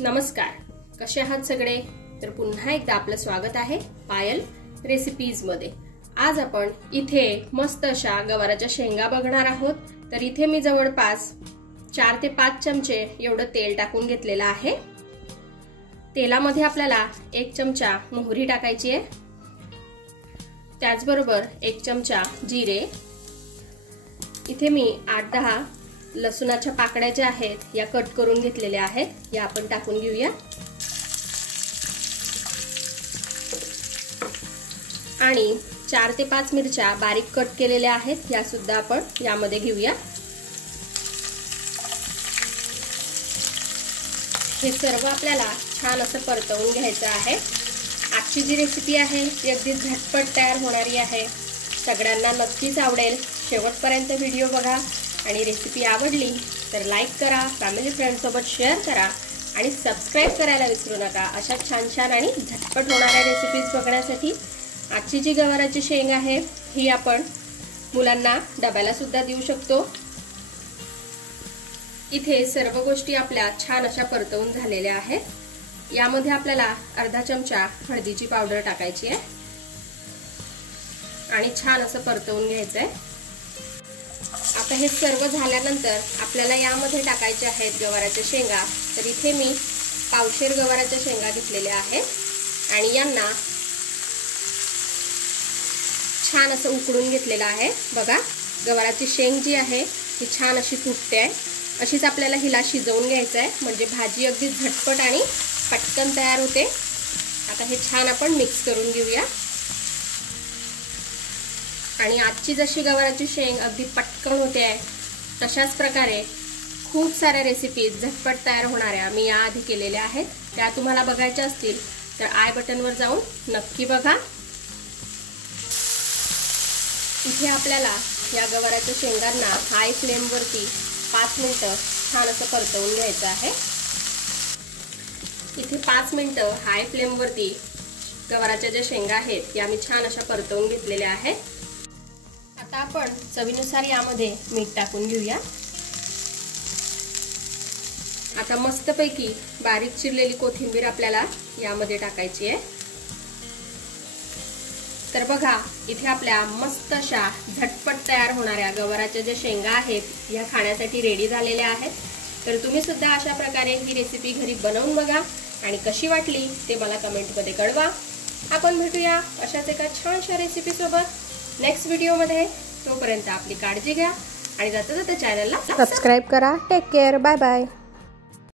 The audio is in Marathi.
नमस्कार, कसे आहात सगळे? तर पुन्हा एकदा आपलं स्वागत आहे पायल रेसिपीज मध्ये। आज आपण इथे मस्त अशा गवाराच्या शेंगा बघणार आहोत। तर इथे मी जवळपास 4 ते 5 चमचे एवढं तेल टाकून घेतलेलं आहे। तेलामध्ये आपल्याला 1 चमचा मोहरी टाकायची आहे, त्याचबरोबर 1 चमचा जिरे। इथे मी 8-10 लसूणाच्या पाकळ्या ज्या आहेत या कट करून घेतलेल्या आहेत, या आपण टाकून घेऊया। आणि 4 ते 5 मिरच्या बारीक कट केलेल्या आहेत, या सुद्धा आपण यामध्ये घेऊया। हे सर्व आपल्याला छान असं परतवून घ्यायचं आहे। आजची जी रेसिपी आहे ती अगदी झटपट तयार होणारी आहे, सगळ्यांना नक्कीच आवडेल। शेवटपर्यंत व्हिडिओ बघा आणि रेसिपी आवडली तर लाईक करा, फॅमिली फ्रेंड्स सोबत शेअर करा आणि सबस्क्राइब करायला विसरू नका। अशा छान छान आणि झटपट होणाऱ्या रेसिपीज बघण्यासाठी आजची जी गवाराची शेंग आहे ही आपण मुलांना डब्याला सुद्धा देऊ शकतो। इथे सर्व गोष्टी आपल्या छान अशा परतवून झालेल्या आहेत। यामध्ये आपल्याला अर्धा चमचा हळदीची पावडर टाकायची आहे आणि छान असं परतवून घ्यायचं आहे। आता हे सर्व झाल्यानंतर आपल्याला यामध्ये टाकायचे आहेत गवाराच्या शेंगा। तर इथे मी पावशेर गवाराच्या शेंगा घेतलेल्या आहेत आणि यांना छान असं उकडून घेतलेलं आहे। बघा, गवाराची शेंग जी आहे ती छान अशी फुटते आहे, अशीच आपल्याला हिला शिजवून घ्यायचं आहे, म्हणजे भाजी अगदी झटपट आणि पटकन तयार होते। आता हे छान आपण मिक्स करून घेऊया। आणि आजची जशी गवाराची शेंग अगदी पटकन होते आहे, तशाच प्रकारे खूप साऱ्या रेसिपीज झटपट तयार होणाऱ्या मी याआधी केलेल्या आहेत। त्या तुम्हाला बघायच्या असतील तर आय बटनवर जाऊन नक्की बघा। इथे आपल्याला या गवाराच्या शेंगांना हाय फ्लेमवरती 5 मिनिटं छान असं परतवून घ्यायचं आहे। इथे 5 मिनिटं हाय फ्लेमवरती गवाराच्या ज्या शेंगा आहेत या मी छान अशा परतवून घेतलेल्या आहेत। आता आपण चवीनुसार यामध्ये मीठ टाकून घेऊया। आता मस्तपैकी बारीक चिरलेली कोथिंबीर आपल्याला यामध्ये टाकायची आहे। तर बघा, इथे आपल्या मस्त अशा झटपट तयार होणाऱ्या गवाराच्या ज्या शेंगा आहेत या खाण्यासाठी रेडी झालेल्या आहेत। तर तुम्ही सुद्धा अशा प्रकारे ही रेसिपी घरी बनवून बघा आणि कशी वाटली ते मला कमेंटमध्ये कळवा। आपण भेटूया अशाच एका छानशा रेसिपी सोबत नेक्स्ट व्हिडिओमध्ये। तोपर्यंत आपली काळजी घ्या आणि जाता जाता चॅनलला सबस्क्राइब करा। Take care, bye bye.